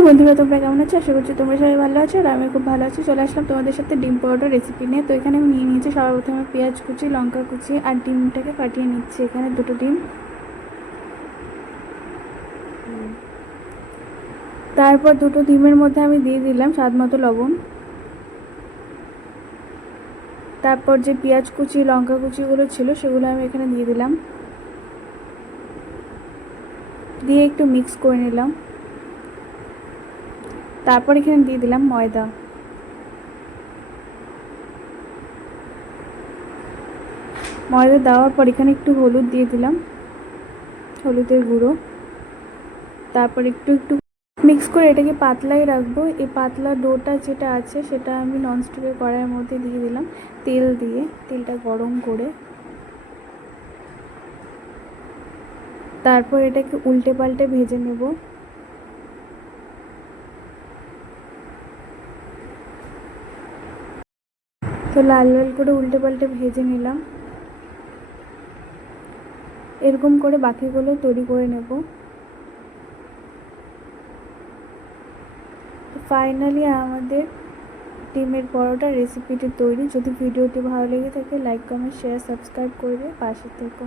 High বন্ধুরা, তোমরা কেমন আছো? আশা করছি তোমরা সবাই ভালো আছো আর আমি খুব ভালো আছি। চলে আসলাম তোমাদের সাথে ডিম পরোটা রেসিপি নিয়ে। তো এখানে আমি নিয়ে নিয়েছি সবার প্রথমে পেঁয়াজ কুচি, লঙ্কা কুচি আর ডিমটাকে ফাটিয়ে নিচ্ছি। এখানে দুটো ডিম, তারপর দুটো ডিমের মধ্যে আমি দিয়ে দিলাম স্বাদ মতো লবণ। তারপর যে পেঁয়াজ কুচি, লঙ্কা কুচিগুলো ছিল সেগুলো আমি এখানে দিয়ে দিলাম, দিয়ে একটু মিক্স করে নিলাম। তারপর এখানে দিয়ে দিলাম ময়দা। ময়দা দেওয়ার পর এখানে একটু হলুদ দিয়ে দিলাম, হলুদের গুঁড়ো। তারপর একটু একটু মিক্স করে এটাকে পাতলাই রাখবো। এই পাতলা ডোটা যেটা আছে সেটা আমি ননস্টিকের কড়াইয়ের মধ্যে দিয়ে দিলাম, তেল দিয়ে তেলটা গরম করে। তারপর এটাকে উল্টে পাল্টে ভেজে নেব। তো লাল লাল করে উল্টে পাল্টে ভেজে নিলাম। এরকম করে বাকিগুলো তৈরি করে নেব। ফাইনালি আমাদের ডিমের পরোটা রেসিপিটি তৈরি। যদি ভিডিওটি ভালো লেগে থাকে লাইক, কমেন্ট, শেয়ার, সাবস্ক্রাইব করবে, পাশে থেকো।